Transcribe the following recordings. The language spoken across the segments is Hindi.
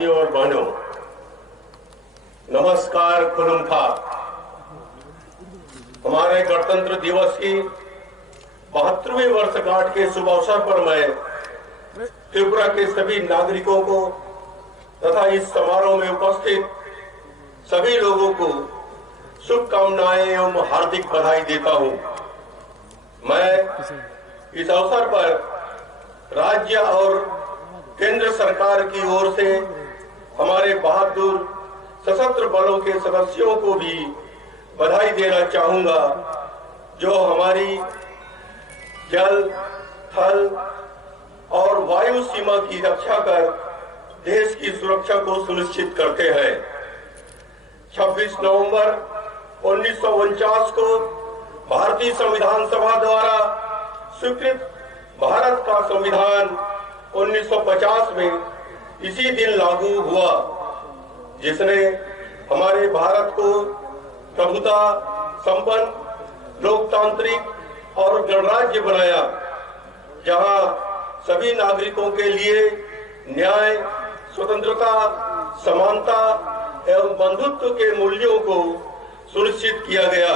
और बहनों, नमस्कार, खुलुमखा। हमारे गणतंत्र दिवस की 72वीं वर्षगांठ के शुभ अवसर पर मैं त्रिपुरा के सभी नागरिकों को तथा इस समारोह में उपस्थित सभी लोगों को शुभकामनाएं एवं हार्दिक बधाई देता हूं। मैं इस अवसर पर राज्य और केंद्र सरकार की ओर से हमारे बहादुर सशस्त्र बलों के सदस्यों को भी बधाई देना चाहूंगा, जो हमारी जल, थल और वायु सीमा की रक्षा कर देश की सुरक्षा को सुनिश्चित करते हैं। 26 नवंबर 1949 को भारतीय संविधान सभा द्वारा स्वीकृत भारत का संविधान 1950 में इसी दिन लागू हुआ, जिसने हमारे भारत को प्रभुता संपन्न, लोकतांत्रिक और गणराज्य बनाया, जहां सभी नागरिकों के लिए न्याय, स्वतंत्रता, समानता एवं बंधुत्व के मूल्यों को सुनिश्चित किया गया।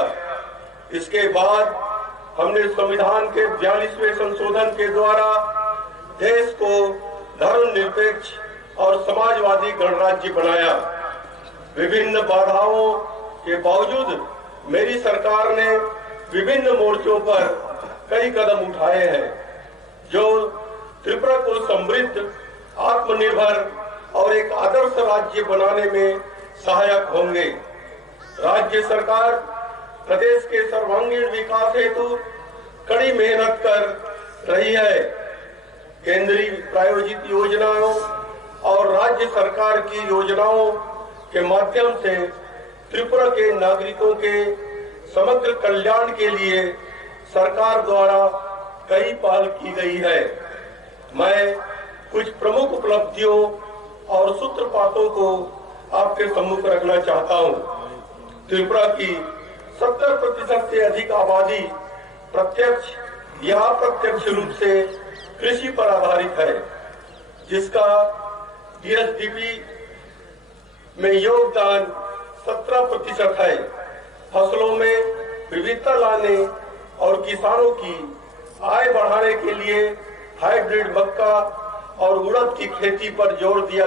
इसके बाद हमने संविधान के 42वें संशोधन के द्वारा देश को धर्मनिरपेक्ष और समाजवादी गणराज्य बनाया। विभिन्न बाधाओं के बावजूद मेरी सरकार ने विभिन्न मोर्चों पर कई कदम उठाए हैं, जो त्रिपुरा को समृद्ध, आत्मनिर्भर और एक आदर्श राज्य बनाने में सहायक होंगे। राज्य सरकार प्रदेश के सर्वांगीण विकास हेतु कड़ी मेहनत कर रही है। केंद्रीय प्रायोजित योजनाओं और राज्य सरकार की योजनाओं के माध्यम से त्रिपुरा के नागरिकों के समग्र कल्याण के लिए सरकार द्वारा कई पहल की गई है। मैं कुछ प्रमुख उपलब्धियों और सूत्रपातों को आपके सम्मुख रखना चाहता हूं। त्रिपुरा की 70% से अधिक आबादी प्रत्यक्ष या अप्रत्यक्ष रूप से कृषि पर आधारित है, जिसका जीएसडीपी में योगदान 17% है। फसलों में विविधता लाने और किसानों की आय बढ़ाने के लिए हाइब्रिड मक्का और उड़द की खेती पर जोर दिया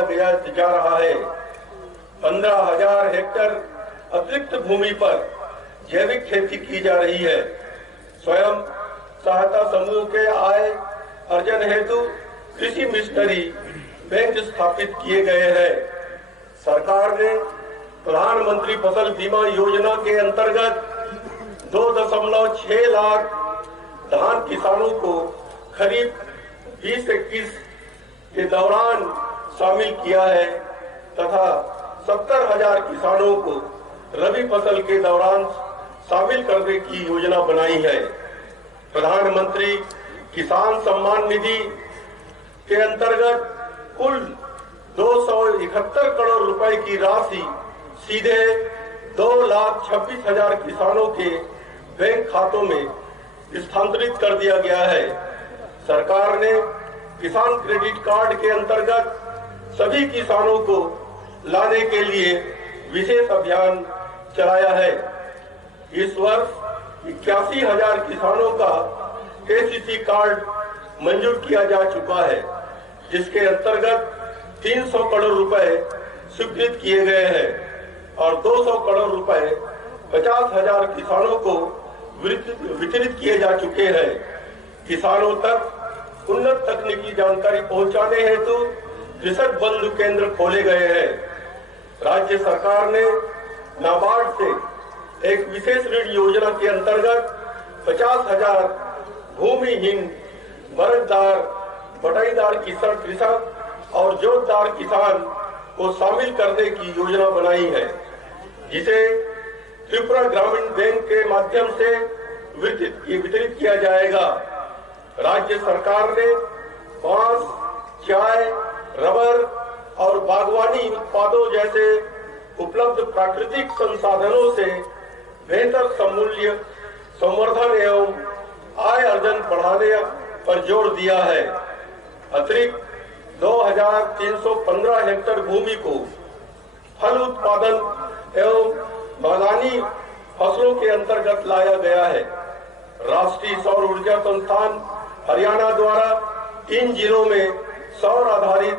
जा रहा है। 15,000 हेक्टेयर अतिरिक्त भूमि पर जैविक खेती की जा रही है। स्वयं सहायता समूह के आय अर्जन हेतु कृषि मिशनरी बैंक स्थापित किए गए हैं। सरकार ने प्रधानमंत्री फसल बीमा योजना के अंतर्गत 2.6 लाख धान किसानों को खरीफ 2021 के दौरान शामिल किया है तथा 70,000 किसानों को रबी फसल के दौरान शामिल करने की योजना बनाई है। प्रधानमंत्री किसान सम्मान निधि के अंतर्गत कुल 271 करोड़ रुपए की राशि सीधे 2,26,000 किसानों के बैंक खातों में स्थानांतरित कर दिया गया है। सरकार ने किसान क्रेडिट कार्ड के अंतर्गत सभी किसानों को लाने के लिए विशेष अभियान चलाया है। इस वर्ष 81,000 किसानों का केसीसी कार्ड मंजूर किया जा चुका है, जिसके अंतर्गत 300 करोड़ रुपए स्वीकृत किए गए हैं और 200 करोड़ रुपए 50,000 किसानों को वितरित किए जा चुके हैं। किसानों तक उन्नत तकनीकी जानकारी पहुंचाने हेतु कृषक बंधु केंद्र खोले गए हैं। राज्य सरकार ने नाबार्ड से एक विशेष ऋण योजना के अंतर्गत 50,000 भूमिहीन, बरतदार, बटाईदार कृषक और जोतदार किसान को शामिल करने की योजना बनाई है, जिसे त्रिपुरा ग्रामीण बैंक के माध्यम से वितरित किया जाएगा। राज्य सरकार ने बांस, चाय, रबर और बागवानी उत्पादों जैसे उपलब्ध प्राकृतिक संसाधनों से बेहतर समूल्य, संवर्धन एवं आय अर्जन बढ़ाने पर जोर दिया है। अतिरिक्त 2315 हेक्टेयर भूमि को फल उत्पादन एवं बागवानी फसलों के अंतर्गत लाया गया है। राष्ट्रीय सौर ऊर्जा संस्थान हरियाणा द्वारा 3 जिलों में सौर आधारित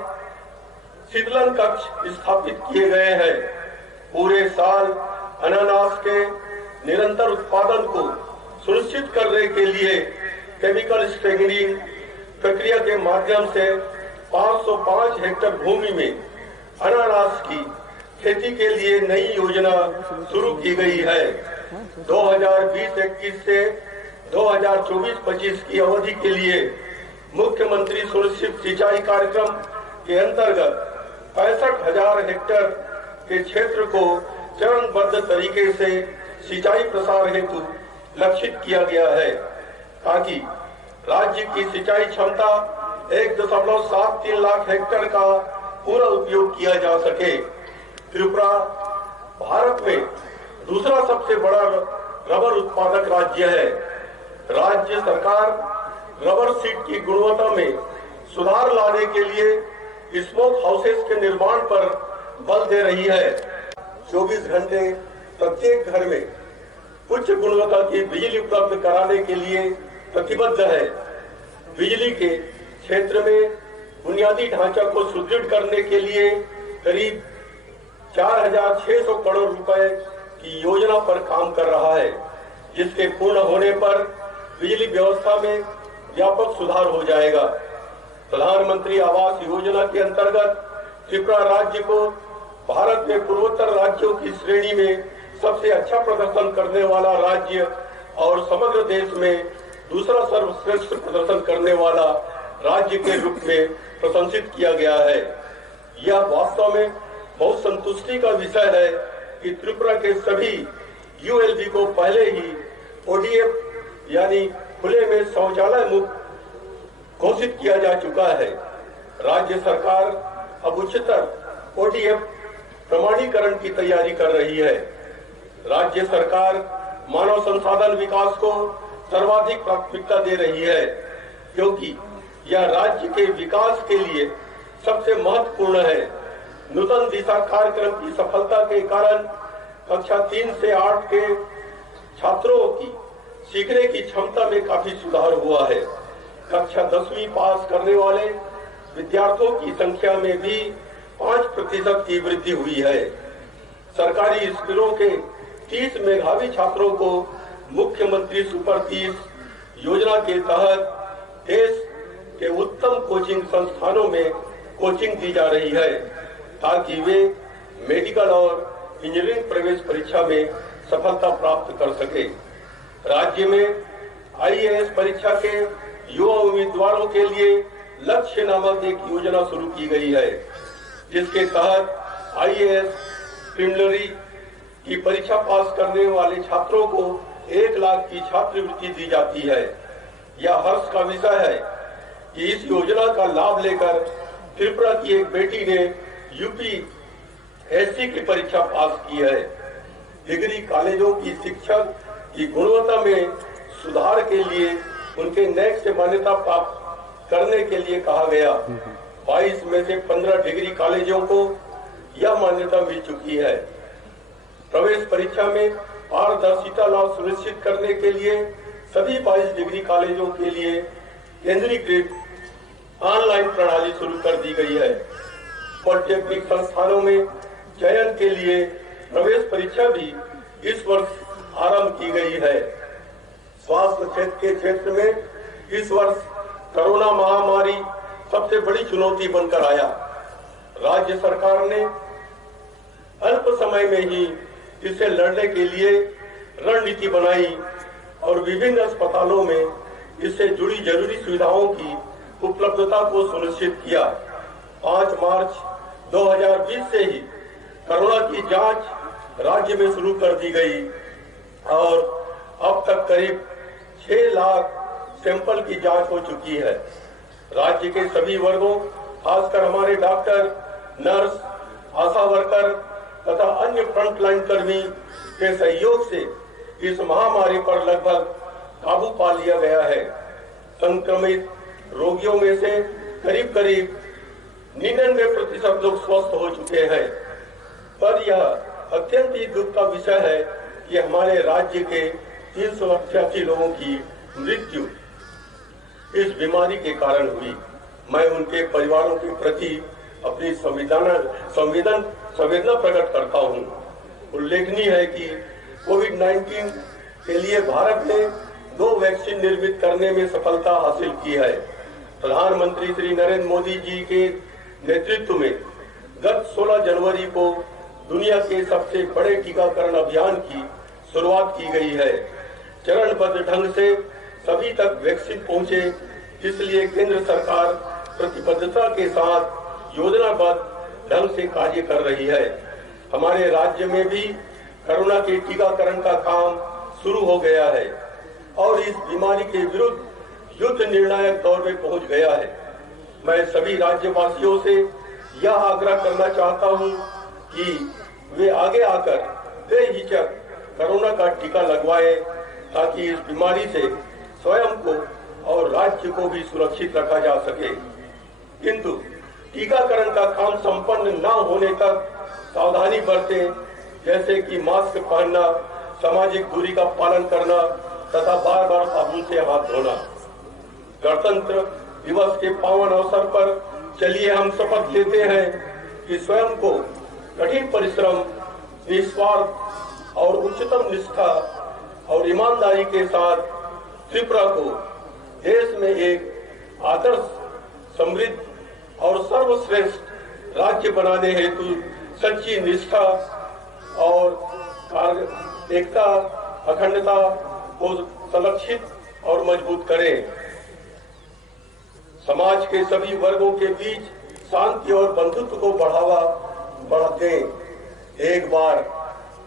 शीतलन कक्ष स्थापित किए गए हैं। पूरे साल अनानास के निरंतर उत्पादन को सुनिश्चित करने के लिए केमिकल स्ट्रेगनिंग प्रक्रिया के माध्यम से 505 हेक्टेयर भूमि में अनानास की खेती के लिए नई योजना शुरू की गई है। 2020-21 से 2024-25 की अवधि के लिए मुख्यमंत्री सुनिश्चित सिंचाई कार्यक्रम के अंतर्गत 65,000 हेक्टेयर के क्षेत्र को चरणबद्ध तरीके से सिंचाई प्रसार हेतु लक्षित किया गया है, ताकि राज्य की सिंचाई क्षमता 1.73 लाख हेक्टेयर का पूरा उपयोग किया जा सके। त्रिपुरा भारत में दूसरा सबसे बड़ा रबर उत्पादक राज्य है। राज्य सरकार रबर सीड की गुणवत्ता में सुधार लाने के लिए स्मोक हाउसेस के निर्माण पर बल दे रही है। 24 घंटे प्रत्येक घर में उच्च गुणवत्ता की बिजली उपलब्ध कराने के लिए प्रतिबद्ध है। बिजली के क्षेत्र में बुनियादी ढांचा को सुदृढ़ करने के लिए करीब 4,600 करोड़ रुपए की योजना पर काम कर रहा है, जिसके पूर्ण होने पर बिजली व्यवस्था में व्यापक सुधार हो जाएगा। प्रधानमंत्री आवास योजना के अंतर्गत त्रिपुरा राज्य को भारत में पूर्वोत्तर राज्यों की श्रेणी में सबसे अच्छा प्रदर्शन करने वाला राज्य और समग्र देश में दूसरा सर्वश्रेष्ठ प्रदर्शन करने वाला राज्य के रूप में प्रशंसित किया गया है। यह वास्तव में बहुत संतुष्टि का विषय है कि त्रिपुरा के सभी यूएलबी को पहले ही ओडीएफ यानी खुले में शौचालय मुक्त घोषित किया जा चुका है। राज्य सरकार अब उच्चतर ओडीएफ प्रमाणीकरण की तैयारी कर रही है। राज्य सरकार मानव संसाधन विकास को सर्वाधिक प्राथमिकता दे रही है, क्योंकि यह राज्य के विकास के लिए सबसे महत्वपूर्ण है। नूतन दिशा कार्यक्रम की सफलता के कारण कक्षा 3 से 8 के छात्रों की सीखने की क्षमता में काफी सुधार हुआ है। कक्षा 10वीं पास करने वाले विद्यार्थियों की संख्या में भी 5% की वृद्धि हुई है। सरकारी स्कूलों के 30 मेधावी छात्रों को मुख्यमंत्री सुपर 30 योजना के तहत देश के उत्तम कोचिंग संस्थानों में कोचिंग दी जा रही है, ताकि वे मेडिकल और इंजीनियरिंग प्रवेश परीक्षा में सफलता प्राप्त कर सके। राज्य में आईएएस परीक्षा के युवा उम्मीदवारों के लिए लक्ष्य नामक एक योजना शुरू की गई है, जिसके तहत आईएएस प्रीलिमिनरी की परीक्षा पास करने वाले छात्रों को 1 लाख की छात्रवृत्ति दी जाती है। यह हर्ष का विषय है कि इस योजना का लाभ लेकर त्रिपुरा की एक बेटी ने यूपीएससी की परीक्षा पास की है। डिग्री कॉलेजों की शिक्षा की गुणवत्ता में सुधार के लिए उनके नैक से मान्यता प्राप्त करने के लिए कहा गया। 22 में से 15 डिग्री कॉलेजों को यह मान्यता मिल चुकी है। प्रवेश परीक्षा में पारदर्शिता लाभ सुनिश्चित करने के लिए सभी 22 डिग्री कॉलेजों के लिए केंद्रीकृत ऑनलाइन प्रणाली शुरू कर दी गई है। पॉलिटेक्निक संस्थानों में चयन के लिए प्रवेश परीक्षा भी इस वर्ष आरंभ की गई है। स्वास्थ्य क्षेत्र के क्षेत्र में इस वर्ष कोरोना महामारी सबसे बड़ी चुनौती बनकर आया। राज्य सरकार ने अल्प समय में ही इससे लड़ने के लिए रणनीति बनाई और विभिन्न अस्पतालों में इससे जुड़ी जरूरी सुविधाओं की उपलब्धता को सुनिश्चित किया। 5 मार्च 2020 से ही कोरोना की जांच राज्य में शुरू कर दी गई और अब तक करीब 6 लाख सैंपल की जांच हो चुकी है। राज्य के सभी वर्गों, खासकर हमारे डॉक्टर, नर्स, आशा वर्कर तथा अन्य फ्रंटलाइन कर्मी के सहयोग से इस महामारी पर लगभग काबू पा लिया गया है। संक्रमित रोगियों में से करीब 99% लोग स्वस्थ हो चुके हैं। पर यह अत्यंत ही दुख का विषय है कि हमारे राज्य के 388 लोगों की मृत्यु इस बीमारी के कारण हुई। मैं उनके परिवारों के प्रति अपनी संवेदना प्रकट करता हूं। उल्लेखनीय है कि कोविड-19 के लिए भारत ने 2 वैक्सीन निर्मित करने में सफलता हासिल की है। प्रधानमंत्री श्री नरेंद्र मोदी जी के नेतृत्व में गत 16 जनवरी को दुनिया के सबसे बड़े टीकाकरण अभियान की शुरुआत की गई है। चरणबद्ध ढंग से सभी तक वैक्सीन पहुंचे, इसलिए केंद्र सरकार प्रतिबद्धता के साथ योजनाबद्ध ढंग से कार्य कर रही है। हमारे राज्य में भी कोरोना के टीकाकरण का काम शुरू हो गया है और इस बीमारी के विरुद्ध युद्ध निर्णायक दौर में पहुंच गया है। मैं सभी राज्यवासियों से यह आग्रह करना चाहता हूं कि वे आगे आकर बेहिचक कोरोना का टीका लगवाएं, ताकि इस बीमारी से स्वयं को और राज्य को भी सुरक्षित रखा जा सके। किंतु टीकाकरण का काम संपन्न न होने तक सावधानी बरतें, जैसे कि मास्क पहनना, सामाजिक दूरी का पालन करना तथा बार बार साबुन से हाथ धोना। गणतंत्र दिवस के पावन अवसर पर चलिए हम शपथ लेते हैं कि स्वयं को कठिन परिश्रम, निस्वार्थ और उच्चतम निष्ठा और ईमानदारी के साथ त्रिपुरा को देश में एक आदर्श, समृद्ध और सर्वश्रेष्ठ राज्य बनाने हेतु सच्ची निष्ठा और एकता, अखंडता को संरक्षित और मजबूत करें। समाज के सभी वर्गों के बीच शांति और बंधुत्व को बढ़ा दें। एक बार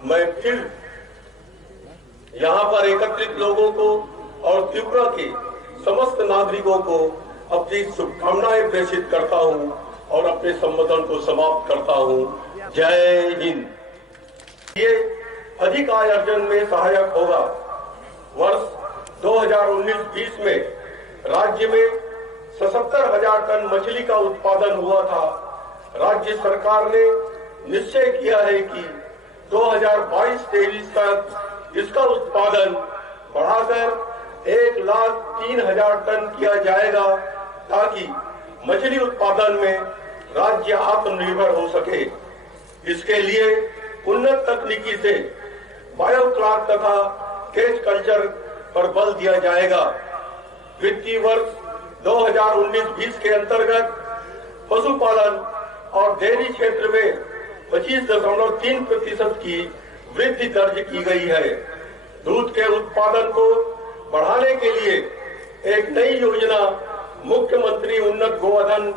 मैं फिर यहाँ पर एकत्रित लोगों को और त्रिपुरा के समस्त नागरिकों को अपनी शुभकामनाएं प्रेषित करता हूँ और अपने संबोधन को समाप्त करता हूँ। जय हिंद। ये अधिक आय अर्जन में सहायक होगा। वर्ष 2019-20 में राज्य में 77,000 टन मछली का उत्पादन हुआ था। राज्य सरकार ने निश्चय किया है कि 2022-23 तक इसका उत्पादन बढ़ाकर 1,03,000 टन किया जाएगा, ताकि मछली उत्पादन में राज्य आत्मनिर्भर हो सके। इसके लिए उन्नत तकनीकी से बायोक्लाक तथा केज कल्चर पर बल दिया जाएगा। वित्तीय वर्ष 2019-20 के अंतर्गत पशुपालन और डेयरी क्षेत्र में 25.3% की वृद्धि दर्ज की गई है। दूध के उत्पादन को बढ़ाने के लिए एक नई योजना मुख्यमंत्री उन्नत गोवर्धन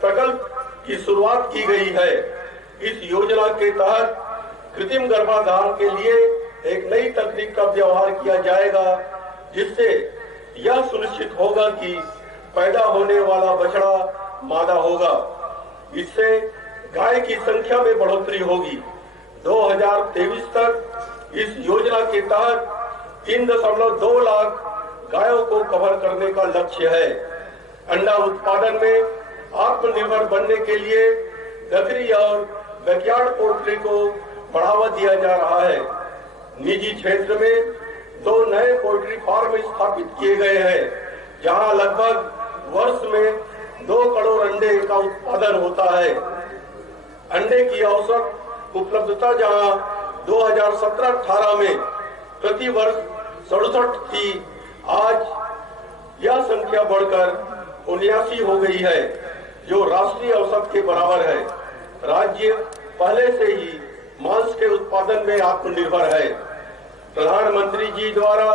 प्रकल्प की शुरुआत की गई है। इस योजना के तहत कृत्रिम गर्भाधान के लिए एक नई तकनीक का व्यवहार किया जाएगा, जिससे यह सुनिश्चित होगा कि पैदा होने वाला बछड़ा मादा होगा। इससे गाय की संख्या में बढ़ोतरी होगी। 2023 तक इस योजना के तहत 3.2 लाख गायों को कवर करने का लक्ष्य है। अंडा उत्पादन में आत्मनिर्भर बनने के लिए बकरी और बैकयार्ड पोल्ट्री को बढ़ावा दिया जा रहा है। निजी क्षेत्र में 2 नए पोल्ट्री फार्म स्थापित किए गए हैं, जहां लगभग वर्ष में 2 करोड़ अंडे का उत्पादन होता है। अंडे की औसत उपलब्धता जहां 2017-18 में प्रति वर्ष 67 थी, आज यह संख्या बढ़कर 79 हो गई है, जो राष्ट्रीय औसत के बराबर है। राज्य पहले से ही मांस के उत्पादन में आत्मनिर्भर है। प्रधानमंत्री जी द्वारा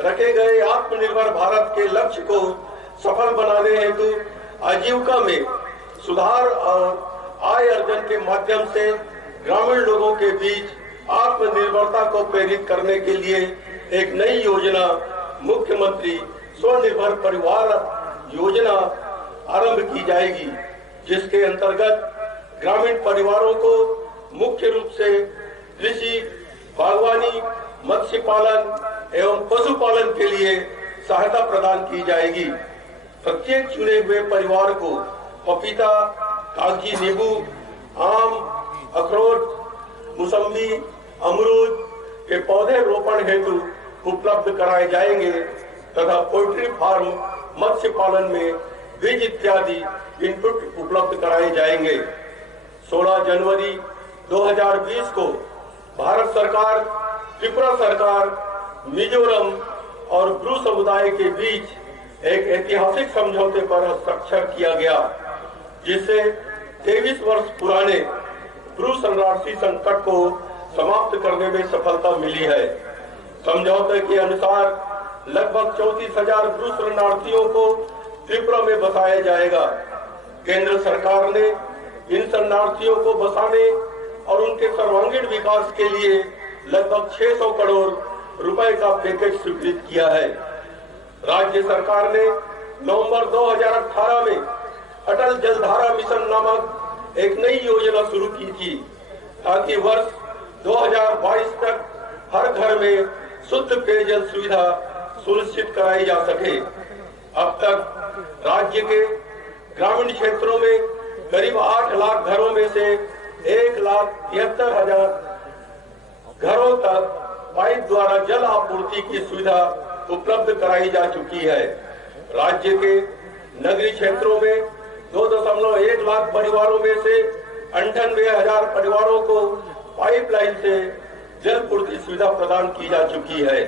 रखे गए आत्मनिर्भर भारत के लक्ष्य को सफल बनाने हेतु आजीविका में सुधार और आय अर्जन के माध्यम से ग्रामीण लोगों के बीच आत्मनिर्भरता को प्रेरित करने के लिए एक नई योजना मुख्यमंत्री स्वनिर्भर परिवार योजना आरंभ की जाएगी, जिसके अंतर्गत ग्रामीण परिवारों को मुख्य रूप से कृषि, बागवानी, मत्स्य पालन एवं पशुपालन के लिए सहायता प्रदान की जाएगी। प्रत्येक चुने हुए परिवार को पपीता, कागजी नींबू, आम, अखरोट, मौसम्बी, अमरूद के पौधे रोपण हेतु उपलब्ध कराए जाएंगे तथा पोल्ट्री फार्म, मत्स्य पालन में बीज इत्यादि इनपुट उपलब्ध कराए जाएंगे। 16 जनवरी 2020 को भारत सरकार, त्रिपुरा सरकार, मिजोरम और ब्रू समुदाय के बीच एक ऐतिहासिक समझौते पर हस्ताक्षर किया गया, जिससे 23 वर्ष पुराने ब्रू शरणार्थी संकट को समाप्त करने में सफलता मिली है। समझौते के अनुसार लगभग 34,000 ब्रू शरणार्थियों को त्रिपुरा में बसाया जाएगा। केंद्र सरकार ने इन शरणार्थियों को बसाने और उनके सर्वांगीण विकास के लिए लगभग 600 करोड़ रुपए का पैकेज स्वीकृत किया है। राज्य सरकार ने नवंबर 2018 में अटल जलधारा मिशन नामक एक नई योजना शुरू की थी, ताकि वर्ष 2022 तक हर घर में शुद्ध पेयजल सुविधा सुनिश्चित कराई जा सके। अब तक राज्य के ग्रामीण क्षेत्रों में करीब 8 लाख घरों में से 1,73,000 घरों तक पाइप द्वारा जल आपूर्ति की सुविधा उपलब्ध कराई जा चुकी है। राज्य के नगरीय क्षेत्रों में 2.1 लाख परिवारों में से 98,000 परिवारों को पाइपलाइन से जल पूर्ति सुविधा प्रदान की जा चुकी है।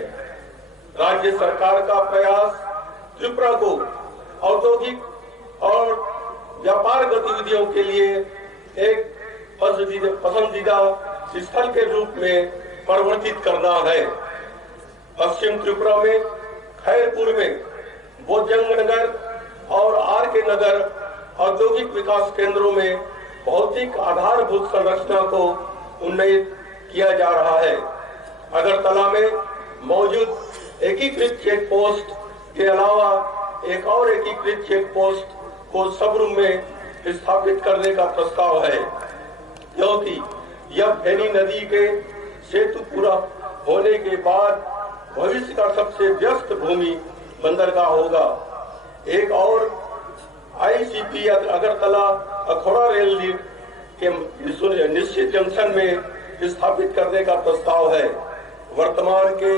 राज्य सरकार का प्रयास त्रिपुरा को औद्योगिक और व्यापार गतिविधियों के लिए एक पसंदीदा स्थल के रूप में परिवर्तित करना है। पश्चिम त्रिपुरा में खैरपुर में बोधजंग नगर और आर के नगर औद्योगिक विकास केंद्रों में भौतिक आधारभूत संरचना को उन्नत किया जा रहा है। अगरतला में मौजूद एकीकृत चेक पोस्ट के अलावा एक और एकीकृत चेक पोस्ट को सबरूम में स्थापित करने का प्रस्ताव है, क्योंकि यह फेनी नदी के सेतु पूरा होने के बाद भविष्य का सबसे व्यस्त भूमि बंदरगाह होगा। एक और ICP Agartala Akhaura rail link के निश्चित जंक्शन में स्थापित करने का प्रस्ताव है। वर्तमान के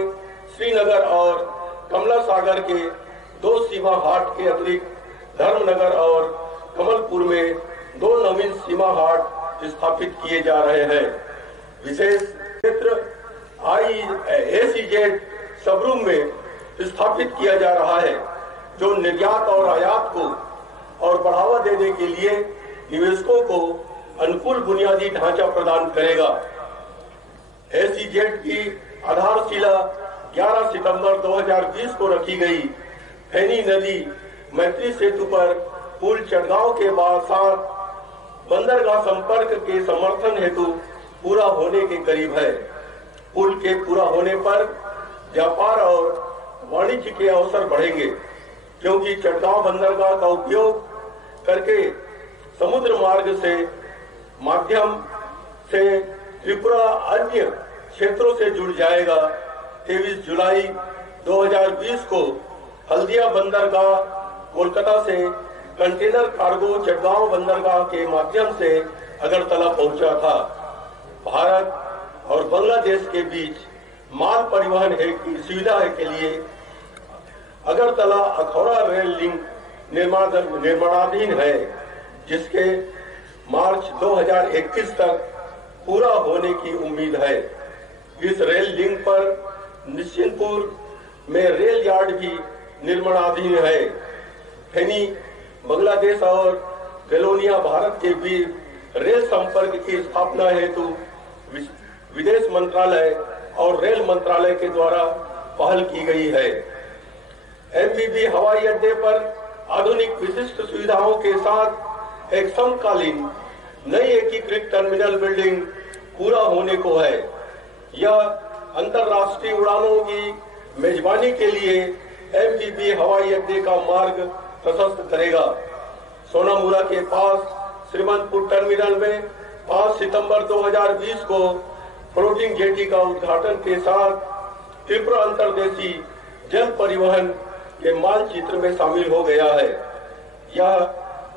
श्रीनगर और कमला सागर के 2 सीमा हाट के अतिरिक्त धर्मनगर और कमलपुर में 2 नवीन सीमा हाट स्थापित किए जा रहे हैं। विशेष क्षेत्र एसीजेड सबरूम में स्थापित किया जा रहा है, जो निर्यात और आयात को और बढ़ावा देने के लिए निवेशकों को अनुकूल बुनियादी ढांचा प्रदान करेगा। एसीजेड की आधारशिला 11 सितंबर 2020 को रखी गई। फेनी नदी मैत्री सेतु पर पुल चढ़ाव के बाद साथ बंदरगाह संपर्क के समर्थन हेतु पूरा होने के करीब है। पुल के पूरा होने पर व्यापार और वाणिज्य के अवसर बढ़ेंगे, क्योंकि चढ़ाव बंदरगाह का उपयोग करके समुद्र मार्ग से माध्यम से त्रिपुरा अन्य क्षेत्रों से जुड़ जाएगा। 23 जुलाई 2020 को हल्दिया बंदरगाह कोलकाता से कंटेनर कार्गो चटगांव बंदरगाह के माध्यम से अगरतला पहुंचा था। भारत और बांग्लादेश के बीच माल परिवहन की सुविधा के लिए अगरतला अखौरा रेल लिंक निर्माणाधीन है, जिसके मार्च 2021 तक पूरा होने की उम्मीद है। इस रेल लिंक पर निश्चिंतपुर में रेल यार्ड भी निर्माणाधीन है। फेनी बांग्लादेश और बेलोनिया भारत के बीच रेल संपर्क की स्थापना हेतु विदेश मंत्रालय और रेल मंत्रालय के द्वारा पहल की गई है। एमबीबी हवाई अड्डे पर आधुनिक विशिष्ट सुविधाओं के साथ एक समकालीन नई एकीकृत टर्मिनल बिल्डिंग पूरा होने को है। यह अंतर्राष्ट्रीय उड़ानों की मेजबानी के लिए एमबीबी हवाई अड्डे का मार्ग प्रशस्त करेगा। सोनामुरा के पास श्रीमंतपुर टर्मिनल में 5 सितंबर 2020 को फ्लोटिंग जेटी का उद्घाटन के साथ त्रिपुरा अंतर्देशीय जल परिवहन के मानचित्र में शामिल हो गया है। यह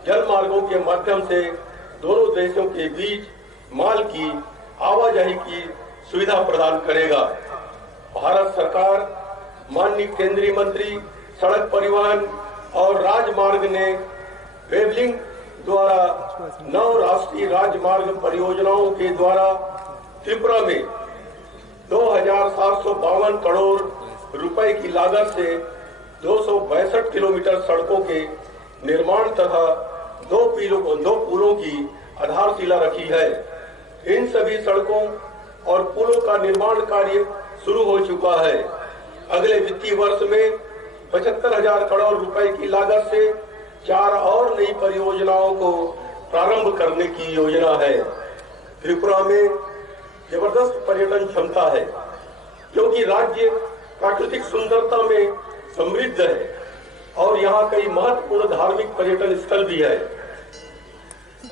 जल मार्गों के माध्यम से दोनों देशों के बीच माल की आवाजाही की सुविधा प्रदान करेगा। भारत सरकार माननीय केंद्रीय मंत्री सड़क परिवहन और राजमार्ग ने वेवलिंक द्वारा 9 राष्ट्रीय राजमार्ग परियोजनाओं के द्वारा त्रिपुरा में 2752 करोड़ रुपए की लागत से 262 किलोमीटर सड़कों के निर्माण तथा 2 पुलों की आधारशिला रखी है। इन सभी सड़कों और पुलों का निर्माण कार्य शुरू हो चुका है। अगले वित्तीय वर्ष में 75,000 करोड़ रुपए की लागत से 4 और नई परियोजनाओं को प्रारंभ करने की योजना है। त्रिपुरा में जबरदस्त पर्यटन क्षमता है, क्योंकि राज्य प्राकृतिक सुंदरता में समृद्ध है और यहाँ कई महत्वपूर्ण धार्मिक पर्यटन स्थल भी है।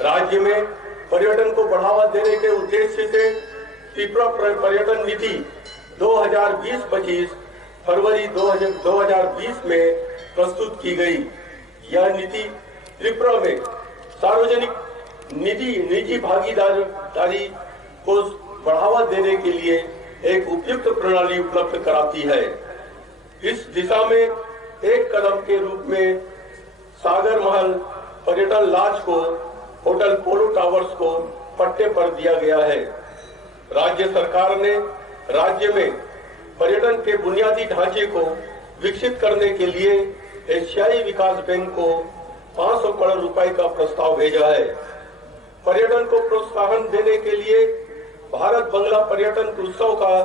राज्य में पर्यटन को बढ़ावा देने के उद्देश्य से त्रिपुरा पर्यटन नीति 2020-25 फरवरी 2020 में प्रस्तुत की गई। यह नीति त्रिपुरा में सार्वजनिक निजी भागीदारी को बढ़ावा देने के लिए एक उपयुक्त प्रणाली उपलब्ध कराती है। इस दिशा में एक कदम के रूप में सागर महल पर्यटन लॉज को होटल पोलो टावर्स को पट्टे पर दिया गया है। राज्य सरकार ने राज्य में पर्यटन के बुनियादी ढांचे को विकसित करने के लिए एशियाई विकास बैंक को 500 करोड़ रुपए का प्रस्ताव भेजा है। पर्यटन को प्रोत्साहन देने के लिए भारत बंगला पर्यटन उत्सव का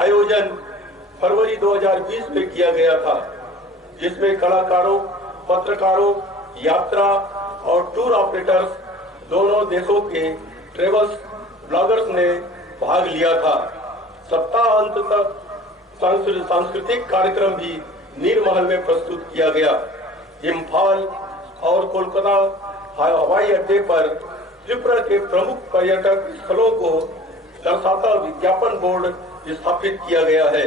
आयोजन फरवरी 2020 में किया गया था, जिसमें कलाकारों, पत्रकारों, यात्रा और टूर ऑपरेटर्स दोनों देशों के ट्रेवल्स ब्लॉगर्स ने भाग लिया था। सप्ताह अंत तक सांस्कृतिक कार्यक्रम भी नीरमहल में प्रस्तुत किया गया। इम्फाल और कोलकाता हवाई अड्डे पर त्रिपुरा के प्रमुख पर्यटक स्थलों को दर्शाता विज्ञापन बोर्ड स्थापित किया गया है।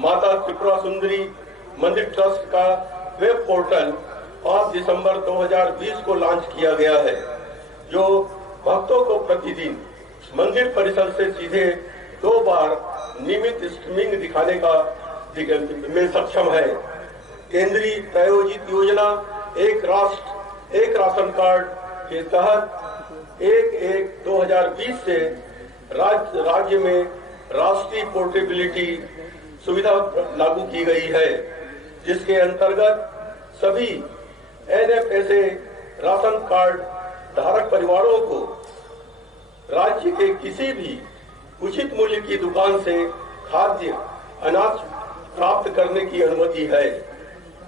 माता त्रिपुरा सुंदरी मंदिर ट्रस्ट का वेब पोर्टल 5 दिसंबर 2020 को लॉन्च किया गया है, जो भक्तों को प्रतिदिन मंदिर परिसर से सीधे 2 बार नियमित स्ट्रीमिंग दिखाने का में सक्षम है। केंद्रीय प्रायोजित योजना एक राष्ट्र एक राशन कार्ड के तहत 1/1/2020 से राज्य में राष्ट्रीय पोर्टेबिलिटी सुविधा लागू की गई है, जिसके अंतर्गत सभी NFSA राशन कार्ड धारक परिवारों को राज्य के किसी भी उचित मूल्य की दुकान से खाद्य अनाज प्राप्त करने की अनुमति है।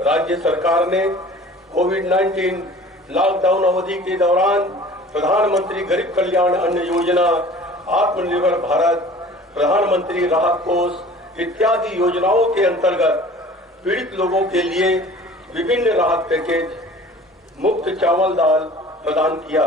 राज्य सरकार ने कोविड-19 लॉकडाउन अवधि के दौरान प्रधानमंत्री गरीब कल्याण अन्न योजना, आत्मनिर्भर भारत, प्रधानमंत्री राहत कोष इत्यादि योजनाओं के अंतर्गत पीड़ित लोगों के लिए विभिन्न राहत पैकेज, मुफ्त चावल दाल प्रदान किया।